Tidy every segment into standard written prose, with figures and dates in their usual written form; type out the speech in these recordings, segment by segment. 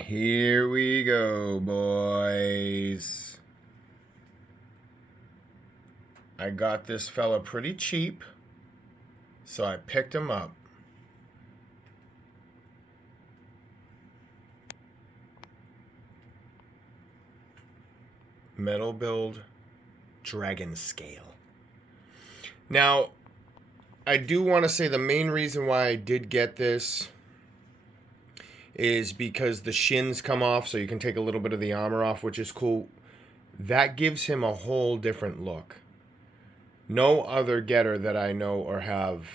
Here we go, boys. I got this fella pretty cheap, so I picked him up. metalbuild dragon scale. Now, I do want to say the main reason why I did get this is because the shins come off, so you can take a little bit of the armor off, which is cool. That gives him a whole different look. No other getter that I know or have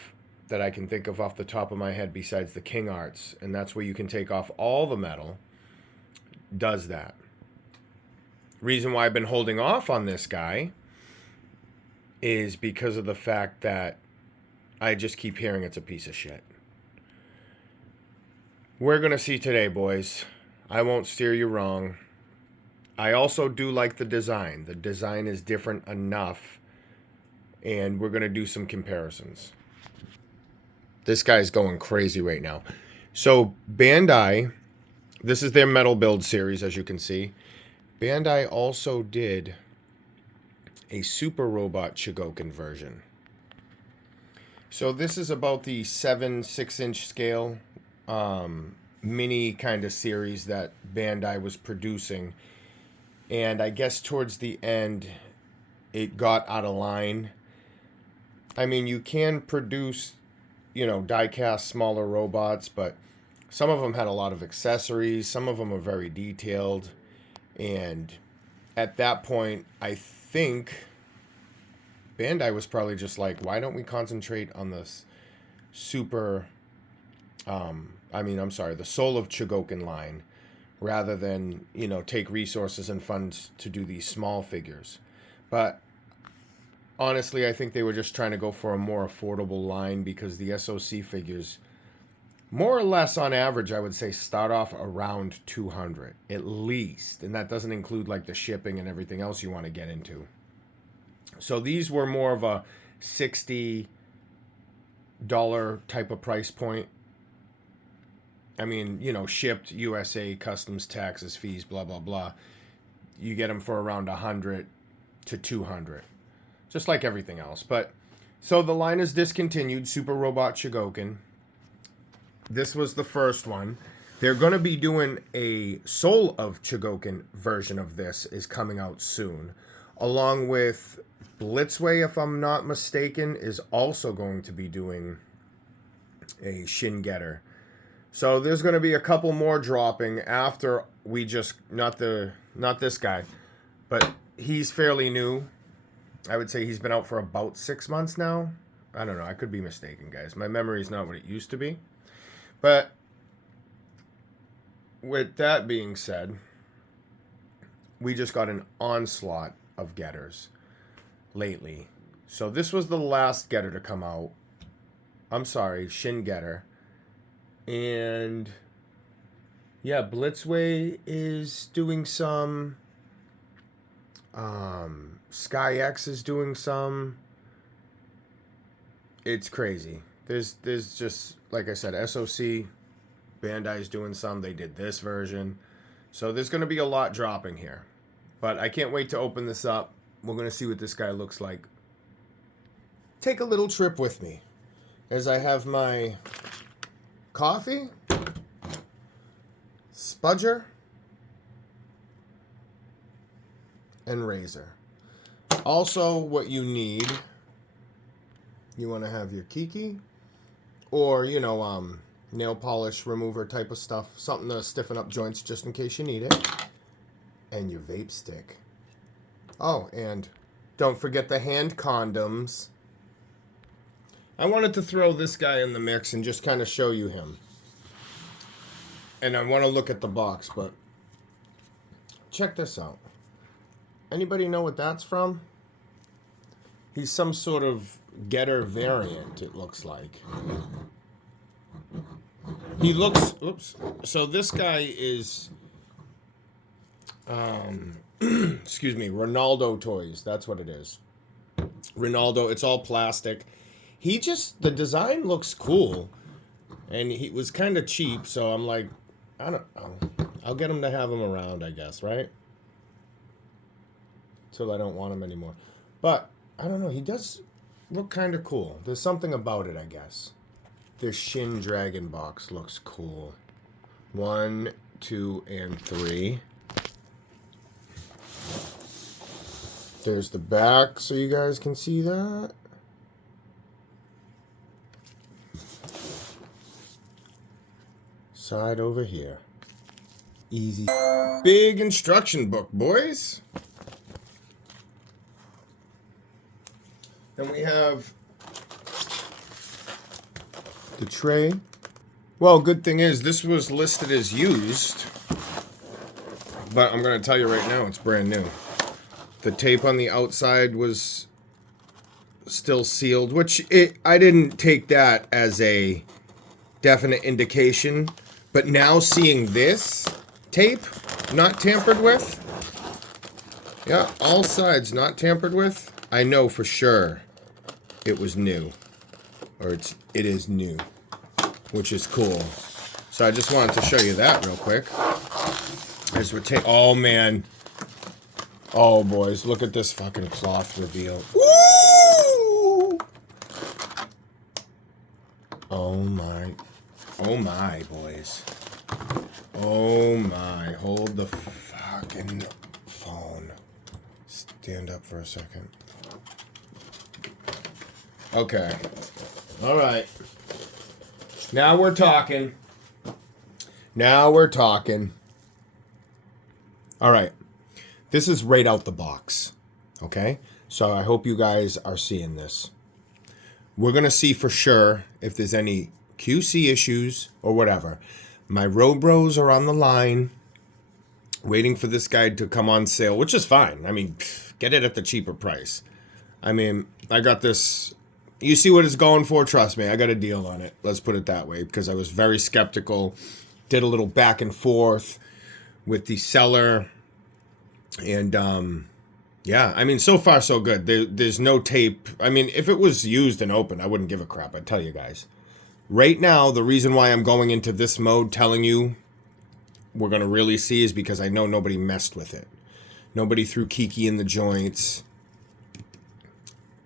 that I can think of off the top of my head besides the King Arts, and that's where you can take off all the metal, does that. Reason why I've been holding off on this guy is because of the fact that I just keep hearing it's a piece of shit. We're going to see today, boys. I won't steer you wrong. I also do like the design. The design is different enough, and we're going to do some comparisons. This guy's going crazy right now. So Bandai, this is their metalbuild series, as you can see. Bandai also did a Super Robot Chogokin version. So this is about the 6-inch scale mini kind of series that Bandai was producing. And I guess towards the end, it got out of line. I mean, you can produce, die-cast smaller robots, but some of them had a lot of accessories. Some of them are very detailed. And at that point, I think Bandai was probably just like, why don't we concentrate on this the Soul of Chogokin line, rather than, take resources and funds to do these small figures. But honestly, I think they were just trying to go for a more affordable line, because the SOC figures, more or less on average, I would say start off around 200 at least. And that doesn't include like the shipping and everything else you want to get into. So these were more of a $60 type of price point. I mean, shipped USA, customs, taxes, fees, blah, blah, blah. You get them for around 100 to 200. Just like everything else. But so the line is discontinued, Super Robot Chogokin. This was the first one. They're going to be doing a Soul of Chogokin version of this is coming out soon. Along with Blitzway, if I'm not mistaken, is also going to be doing a Shin Getter. So there's going to be a couple more dropping after we just, not this guy, but he's fairly new. I would say he's been out for about 6 months now. I don't know. I could be mistaken, guys. My memory is not what it used to be. But with that being said, we just got an onslaught of getters lately. So this was the last getter to come out. I'm sorry, Shin Getter. And yeah, Blitzway is doing some. SkyX is doing some. It's crazy. There's just, like I said, SOC, Bandai's doing some. They did this version. So there's going to be a lot dropping here. But I can't wait to open this up. We're going to see what this guy looks like. Take a little trip with me as I have my coffee, spudger, and razor. Also, what you need, you want to have your Kiki, or, nail polish remover type of stuff. Something to stiffen up joints just in case you need it. And your vape stick. Oh, and don't forget the hand condoms. I wanted to throw this guy in the mix and just kind of show you him. And I want to look at the box, but check this out. Anybody know what that's from? He's some sort of getter variant, it looks like. He looks... Oops. So this guy is... excuse me, Ronaldo Toys. That's what it is. Ronaldo, it's all plastic. The design looks cool. And he was kind of cheap, so I'm like, I don't know. I'll get him to have him around, I guess, right? Till I don't want him anymore. But, I don't know, he does look kind of cool. There's something about it, I guess. This Shin Dragon box looks cool. 1, 2, and 3. There's the back so you guys can see that. Side over here. Easy. Big instruction book, boys. Then we have the tray. Well, good thing is this was listed as used, but I'm going to tell you right now it's brand new. The tape on the outside was still sealed, which I didn't take that as a definite indication, but now seeing this tape not tampered with, yeah, all sides not tampered with, I know for sure it was new, or it is new, which is cool. So I just wanted to show you that real quick. As we're oh man, oh boys, look at this fucking cloth reveal. Woo! Oh my, boys. Oh my, hold the fucking phone. Stand up for a second. Okay. All right. Now we're talking. Now we're talking. All right. This is right out the box. Okay? So I hope you guys are seeing this. We're going to see for sure if there's any QC issues or whatever. My road bros are on the line waiting for this guide to come on sale, which is fine. I mean, get it at the cheaper price. I mean, I got this. You see what it's going for? Trust me, I got a deal on it. Let's put it that way, because I was very skeptical. Did a little back and forth with the seller. And, yeah, I mean, so far so good. There's no tape. I mean, if it was used and open, I wouldn't give a crap. I'd tell you guys. Right now, the reason why I'm going into this mode telling you we're going to really see is because I know nobody messed with it. Nobody threw Kiki in the joints.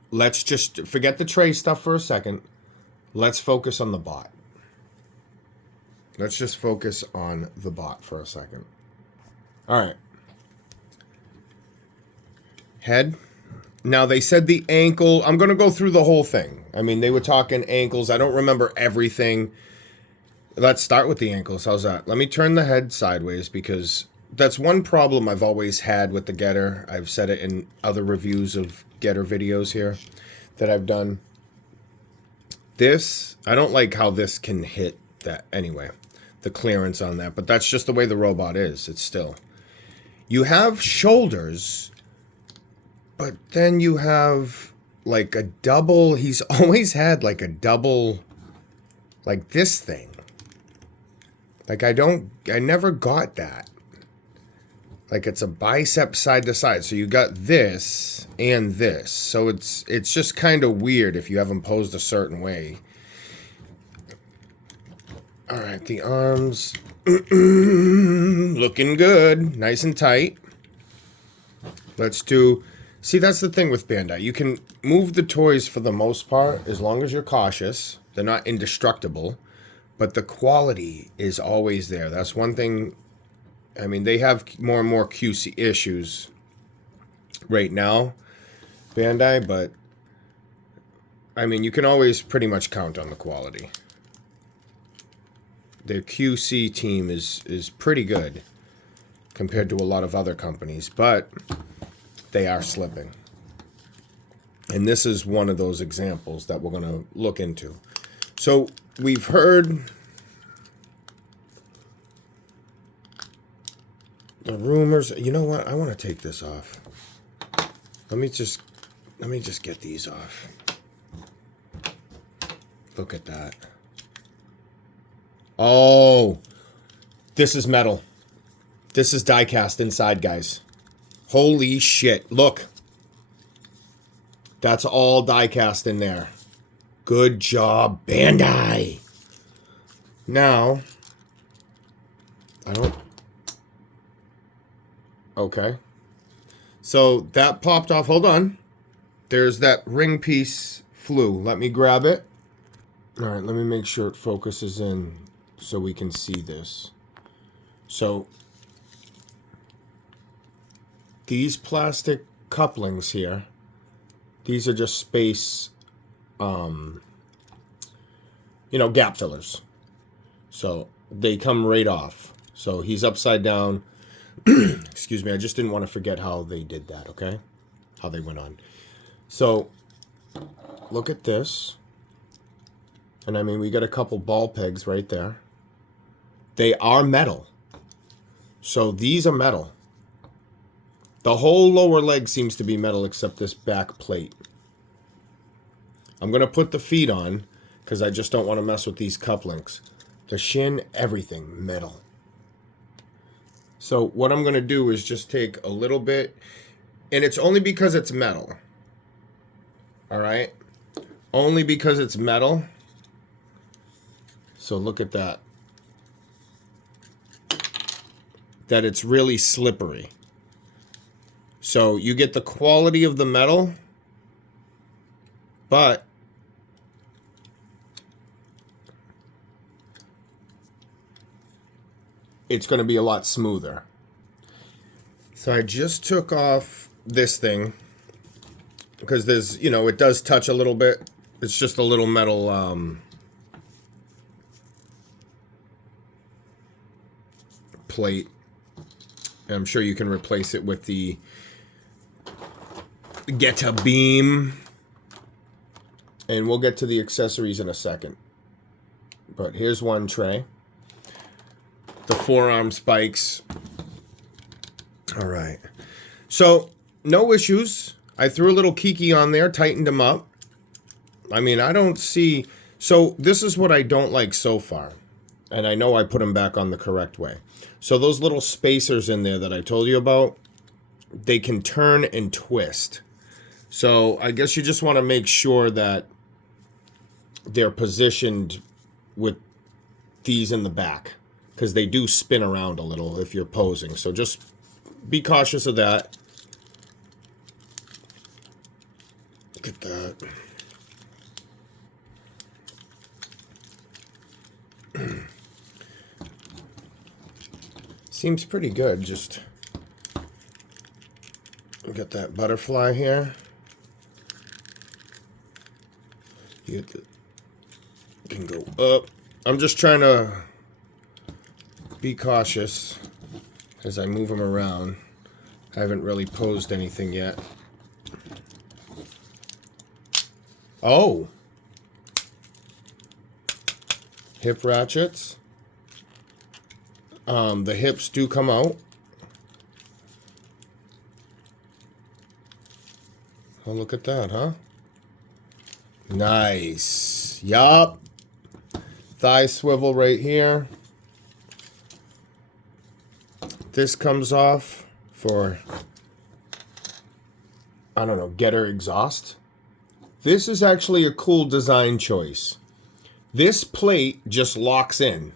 Let's just forget the tray stuff for a second. Let's focus on the bot. Let's just focus on the bot for a second. All right. Head. Now, they said the ankle. I'm going to go through the whole thing. I mean, they were talking ankles. I don't remember everything. Let's start with the ankles. How's that? Let me turn the head sideways, because that's one problem I've always had with the Getter. I've said it in other reviews of Getter videos here that I've done. This, I don't like how this can hit that anyway. The clearance on that. But that's just the way the robot is. It's still. You have shoulders, but then you have like a double. He's always had like a double, like this thing. Like I never got that. Like it's a bicep side to side. So you got this and this. So it's just kind of weird if you have them posed a certain way. All right, the arms looking good, nice and tight. Let's do. See, that's the thing with Bandai. You can move the toys for the most part as long as you're cautious. They're not indestructible, but the quality is always there. That's one thing. I mean, they have more and more QC issues right now, Bandai, but I mean, you can always pretty much count on the quality. Their QC team is pretty good compared to a lot of other companies, but they are slipping. And this is one of those examples that we're going to look into. So we've heard the rumors. You know what? I want to take this off. Let me just get these off. Look at that. Oh, this is metal. This is die cast inside, guys. Holy shit. Look. That's all die cast in there. Good job, Bandai. Now, Okay. So that popped off. Hold on. There's that ring piece flew. Let me grab it. All right, let me make sure it focuses in so we can see this. So these plastic couplings here, these are just space, gap fillers. So they come right off. So he's upside down. Excuse me, I just didn't want to forget how they did that, okay? How they went on. So look at this. And I mean, we got a couple ball pegs right there. They are metal. So these are metal. The whole lower leg seems to be metal except this back plate. I'm going to put the feet on because I just don't want to mess with these couplings. The shin, everything metal. So what I'm going to do is just take a little bit, and it's only because it's metal. All right? Only because it's metal. So look at that. That it's really slippery. So you get the quality of the metal, but it's going to be a lot smoother. So I just took off this thing because there's, it does touch a little bit. It's just a little metal plate. And I'm sure you can replace it with the Getter beam. And we'll get to the accessories in a second. But here's one tray. The forearm spikes. All right. So, no issues. I threw a little kiki on there, tightened them up. I mean, I don't see... So, this is what I don't like so far. And I know I put them back on the correct way. So, those little spacers in there that I told you about, they can turn and twist. So, I guess you just want to make sure that they're positioned with these in the back. Because they do spin around a little if you're posing. So just be cautious of that. Look at that. Seems pretty good. Just get that butterfly here. You can go up. I'm just trying to be cautious as I move them around. I haven't really posed anything yet. Oh! Hip ratchets. The hips do come out. Oh, look at that, huh? Nice. Yup. Thigh swivel right here. This comes off for, I don't know, Getter exhaust. This is actually a cool design choice. This plate just locks in.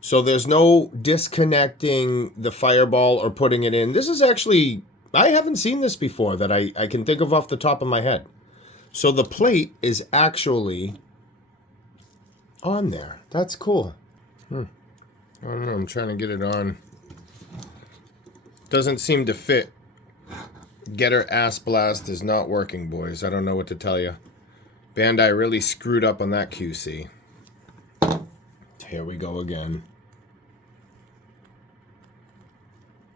So there's no disconnecting the fireball or putting it in. This is actually, I haven't seen this before that I can think of off the top of my head. So the plate is actually on there. That's cool. I don't know, I'm trying to get it on. Doesn't seem to fit. Getter Ass Blast is not working, boys. I don't know what to tell you. Bandai really screwed up on that QC. Here we go again.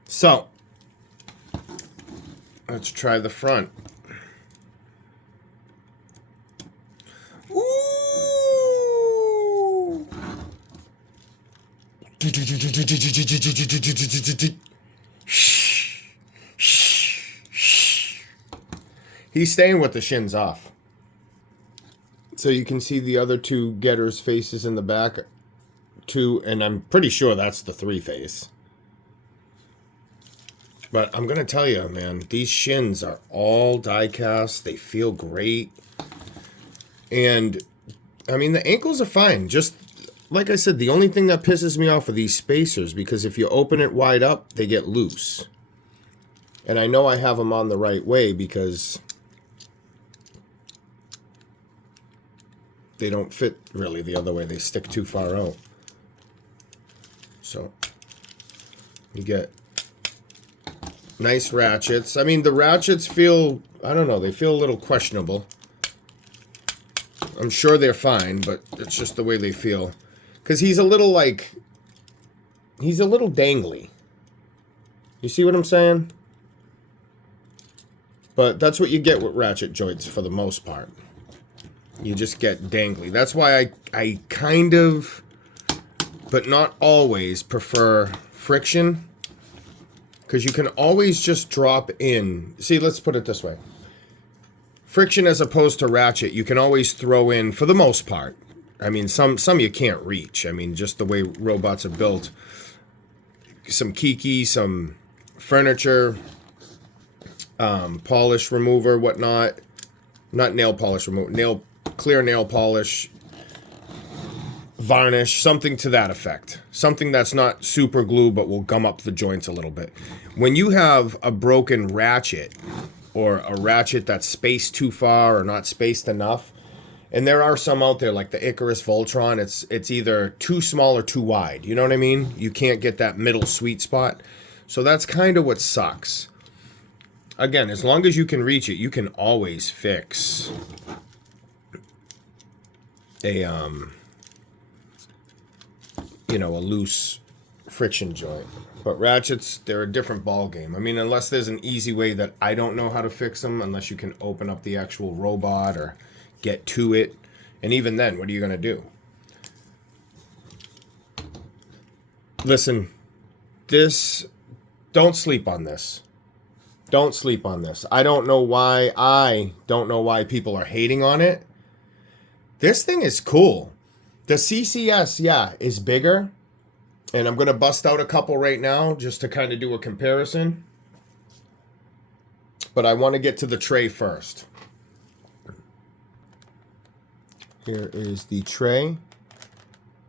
So, let's try the front. Ooh! He's staying with the shins off. So you can see the other two Getters' faces in the back. Two, and I'm pretty sure that's the 3 face. But I'm going to tell you, man, these shins are all die cast. They feel great. And, I mean, the ankles are fine. Just, like I said, the only thing that pisses me off are these spacers. Because if you open it wide up, they get loose. And I know I have them on the right way because they don't fit really the other way. They stick too far out. So you get nice ratchets. I mean, the ratchets feel, I don't know, they feel a little questionable. I'm sure they're fine, but it's just the way they feel. Because he's a little like, he's a little dangly. You see what I'm saying? But that's what you get with ratchet joints for the most part. You just get dangly. That's why I kind of, but not always, prefer friction. Because you can always just drop in. See, let's put it this way. Friction as opposed to ratchet, you can always throw in, for the most part. I mean, some you can't reach. I mean, just the way robots are built. Some kiki, some furniture, polish remover, whatnot. Not nail polish remover. Clear nail polish. Varnish, something to that effect. Something that's not super glue, but will gum up the joints a little bit. When you have a broken ratchet, or a ratchet that's spaced too far or not spaced enough, and there are some out there like the Icarus Voltron, it's either too small or too wide. You know what I mean? You can't get that middle sweet spot. So that's kind of what sucks. Again, as long as you can reach it, you can always fix a you know, a loose friction joint. But ratchets, they're a different ball game. I mean, unless there's an easy way that I don't know how to fix them, unless you can open up the actual robot or get to it. And even then, what are you going to do? Listen, don't sleep on this. Don't sleep on this. I don't know why people are hating on it. This thing is cool. The CCS, yeah, is bigger. And I'm going to bust out a couple right now just to kind of do a comparison. But I want to get to the tray first. Here is the tray.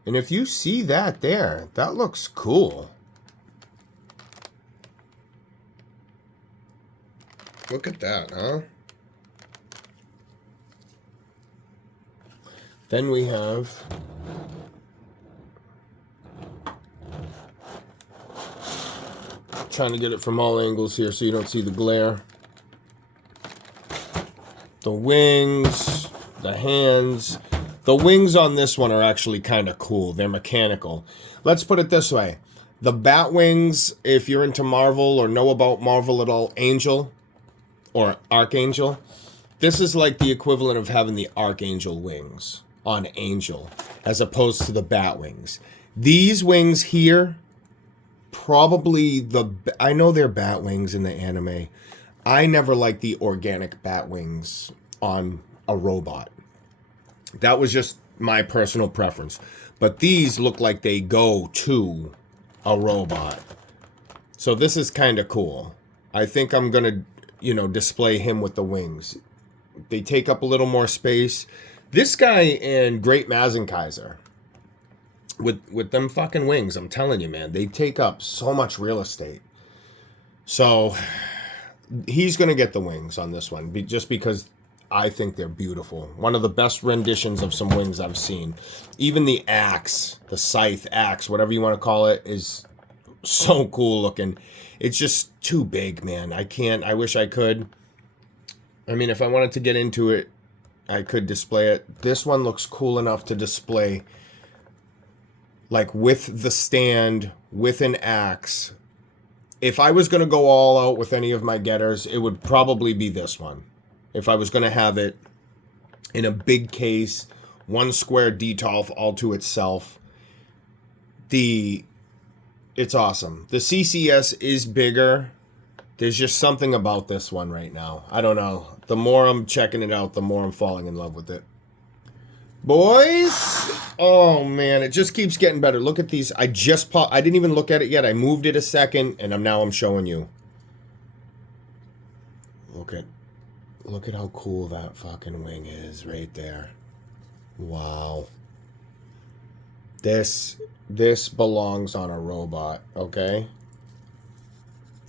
And if you see that there, that looks cool. Look at that, huh? Then we have trying to get it from all angles here so you don't see the glare. The wings, the hands. The wings on this one are actually kind of cool. They're mechanical. Let's put it this way. The bat wings, if you're into Marvel or know about Marvel at all, Angel or Archangel, this is like the equivalent of having the Archangel wings on Angel as opposed to the bat wings. These wings here, probably I know they're bat wings in the anime. I never liked the organic bat wings on a robot. That was just my personal preference. But these look like they go to a robot. So this is kind of cool. I think I'm going to, you know, display him with the wings. They take up a little more space. This guy and Great Mazinkaiser, with them fucking wings, I'm telling you, man, they take up so much real estate. So he's going to get the wings on this one, just because I think they're beautiful. One of the best renditions of some wings I've seen. Even the axe, the scythe axe, whatever you want to call it, is so cool looking. It's just too big, man. I wish I could. I mean, if I wanted to get into it, I could display it. This one looks cool enough to display, like with the stand, with an axe. If I was going to go all out with any of my getters, it would probably be this one. If I was going to have it in a big case, one square detolf all to itself, it's awesome. The CCS is bigger. There's just something about this one right now. I don't know. The more I'm checking it out, the more I'm falling in love with it. Boys, oh man, it just keeps getting better. Look at these. I didn't even look at it yet. I moved it a second, and I'm showing you. Look at how cool that fucking wing is right there. Wow. This belongs on a robot, okay?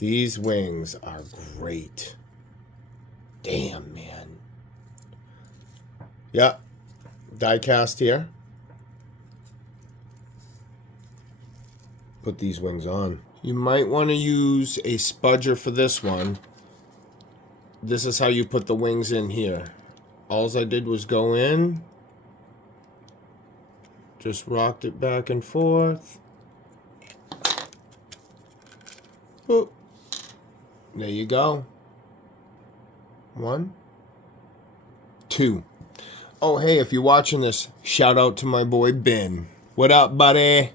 These wings are great. Damn, man. Yeah. Die cast here. Put these wings on. You might want to use a spudger for this one. This is how you put the wings in here. All I did was go in. Just rocked it back and forth. Boop. There you go. 1, 2. Oh, hey, if you're watching this, shout out to my boy Ben. What up, buddy?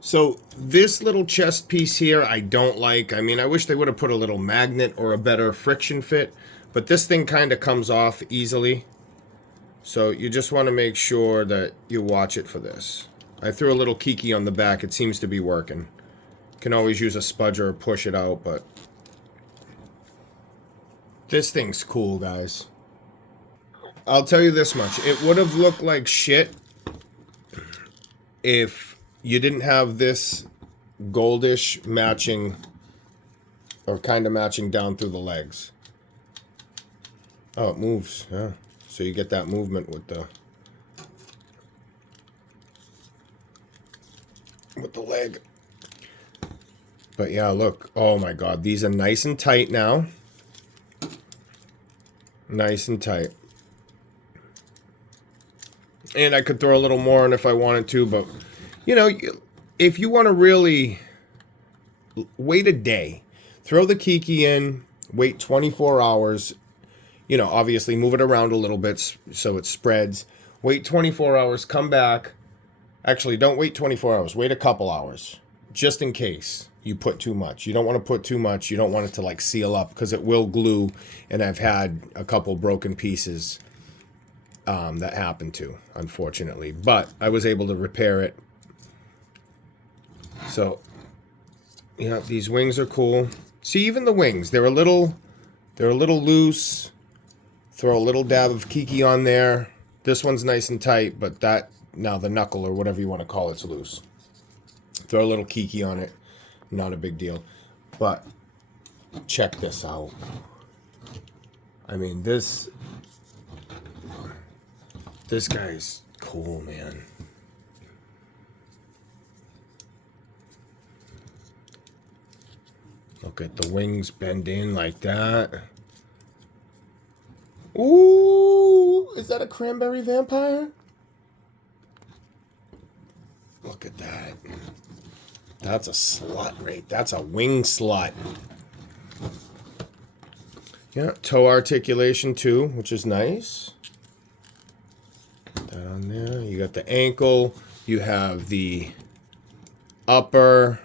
So this little chest piece here, I don't like. I mean, I wish they would have put a little magnet or a better friction fit, but this thing kind of comes off easily. So you just want to make sure that you watch it for this. I threw a little kiki on the back. It seems to be working. Can always use a spudger or push it out, but this thing's cool, guys. I'll tell you this much. It would have looked like shit if you didn't have this goldish matching, or kind of matching down through the legs. Oh, it moves, yeah. So you get that movement with the leg. But yeah, look. Oh my God. These are nice and tight now. Nice and tight. And I could throw a little more in if I wanted to, but you know, if you want to really wait a day, throw the kiki in, wait 24 hours. You know, obviously move it around a little bit so it spreads. Wait 24 hours, come back. Actually, don't wait 24 hours. Wait a couple hours, just in case you put too much. You don't want to put too much. You don't want it to like seal up because it will glue. And I've had a couple broken pieces that happened to, unfortunately. But I was able to repair it. So, yeah, these wings are cool. See, even the wings, they're a little loose. Throw a little dab of kiki on there. This one's nice and tight, but that, now the knuckle or whatever you want to call it's loose. Throw a little kiki on it. Not a big deal. But check this out. I mean, this guy's cool, man. Look at the wings bend in like that. Ooh, is that a cranberry vampire? Look at that. That's a slut right. That's a wing slut. Yeah, toe articulation too, which is nice. Put that on there. You got the ankle. You have the upper.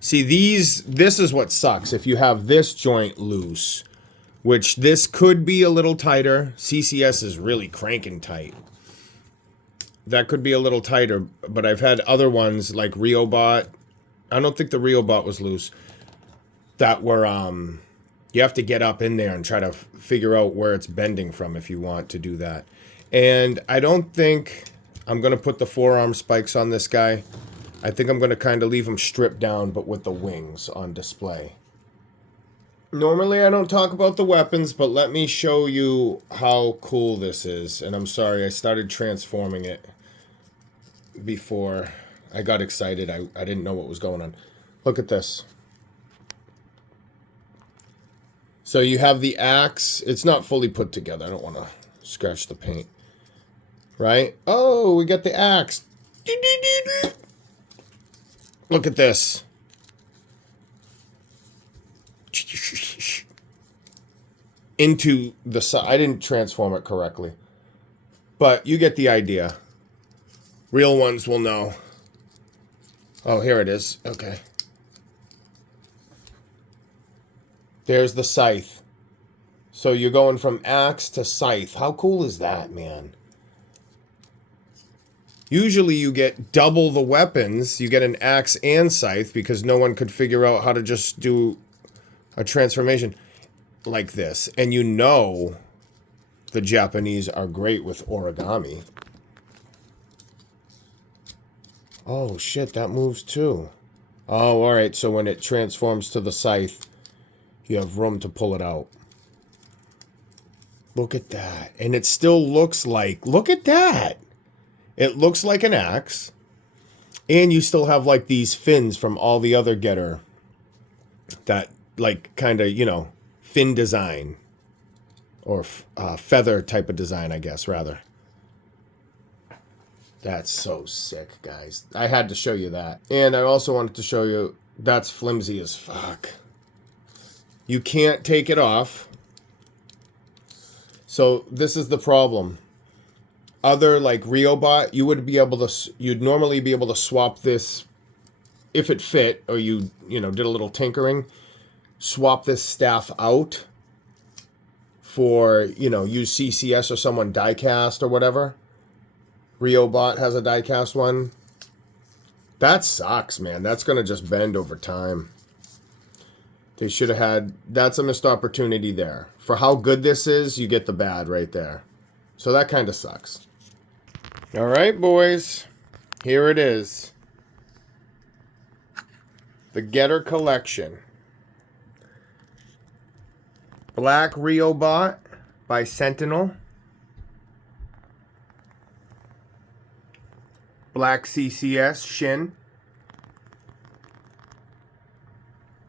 See, this is what sucks. If you have this joint loose, which this could be a little tighter. CCS is really cranking tight. That could be a little tighter, but I've had other ones like Riobot. I don't think the Riobot was loose. That were, you have to get up in there and try to figure out where it's bending from if you want to do that. And I don't think I'm going to put the forearm spikes on this guy. I think I'm going to kind of leave him stripped down, but with the wings on display. Normally I don't talk about the weapons, but let me show you how cool this is. And I'm sorry, I started transforming it before I got excited. I didn't know what was going on. Look at this. So you have the axe. It's not fully put together. I don't want to scratch the paint. Right? Oh, we got the axe. Look at this. Into the side. I didn't transform it correctly. But you get the idea. Real ones will know. Oh, here it is. Okay. There's the scythe. So you're going from axe to scythe. How cool is that, man? Usually you get double the weapons. You get an axe and scythe because no one could figure out how to just do a transformation like this. And you know the Japanese are great with origami. Oh shit, that moves too. Oh, all right. So when it transforms to the scythe, you have room to pull it out. Look at that. And it still looks like, look at that. It looks like an axe. And you still have like these fins from all the other Getter. That like kind of, you know, fin design. Or feather type of design, I guess, rather. That's so sick, guys. I had to show you that. And I also wanted to show you that's flimsy as fuck. You can't take it off. So this is the problem. Other like Riobot, you'd normally be able to swap this if it fit, or you know, did a little tinkering, swap this staff out for, you know, use CCS or someone die-cast or whatever. Riobot has a die-cast one. That sucks, man. That's going to just bend over time. They should have had... That's a missed opportunity there. For how good this is, you get the bad right there. So that kind of sucks. All right, boys. Here it is. The Getter Collection. Black Riobot by Sentinel. Black CCS Shin.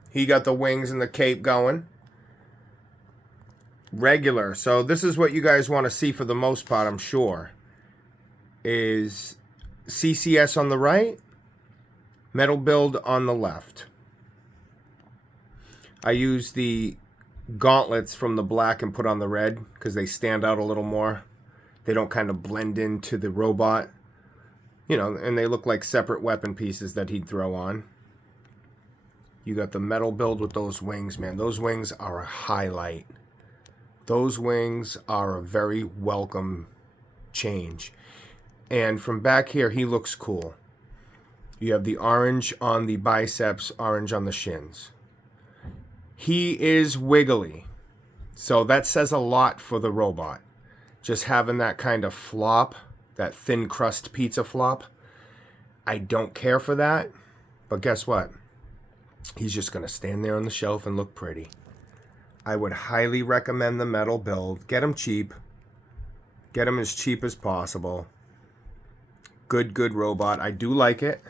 He got the wings and the cape going. Regular. So this is what you guys want to see for the most part, I'm sure. Is CCS on the right, metal build on the left. I use the gauntlets from the black and put on the red because they stand out a little more. They don't kind of blend into the robot. You know, and they look like separate weapon pieces that he'd throw on. You got the metal build with those wings, man. Those wings are a highlight. Those wings are a very welcome change. And from back here, he looks cool. You have the orange on the biceps, orange on the shins. He is wiggly. So that says a lot for the robot. Just having that kind of flop, that thin crust pizza flop. I don't care for that. But guess what? He's just going to stand there on the shelf and look pretty. I would highly recommend the metal build. Get him cheap. Get him as cheap as possible. Good robot. I do like it.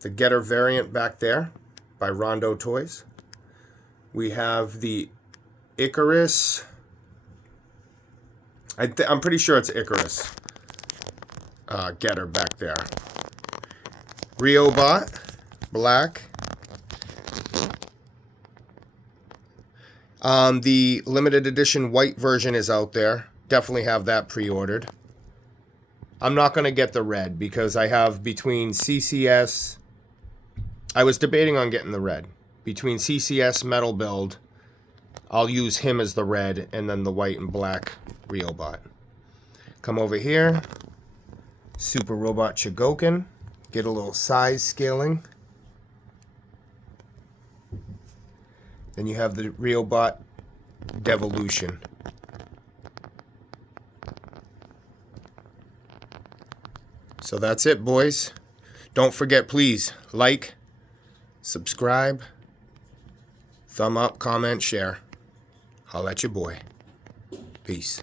The Getter variant back there by Rondo Toys. We have the Icarus. I'm pretty sure it's Icarus Getter back there. Riobot, black. The limited edition white version is out there. Definitely have that pre-ordered. I'm not going to get the red because I have between CCS... I was debating on getting the red. Between CCS metal build, I'll use him as the red and then the white and black Riobot. Come over here. Super Robot Chogokin. Get a little size scaling. Then you have the Riobot Devolution. So that's it, boys. Don't forget, please, like, subscribe, thumb up, comment, share. Holla at your boy. Peace.